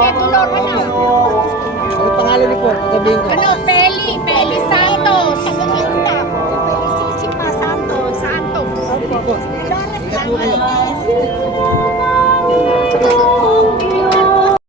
kay Dolor, ano? Ano pangalan niyo po? Sabihin ko. Ano, Peli Santos. Tagaminta. Felicissima Santos. Ingat po kayo. Santos.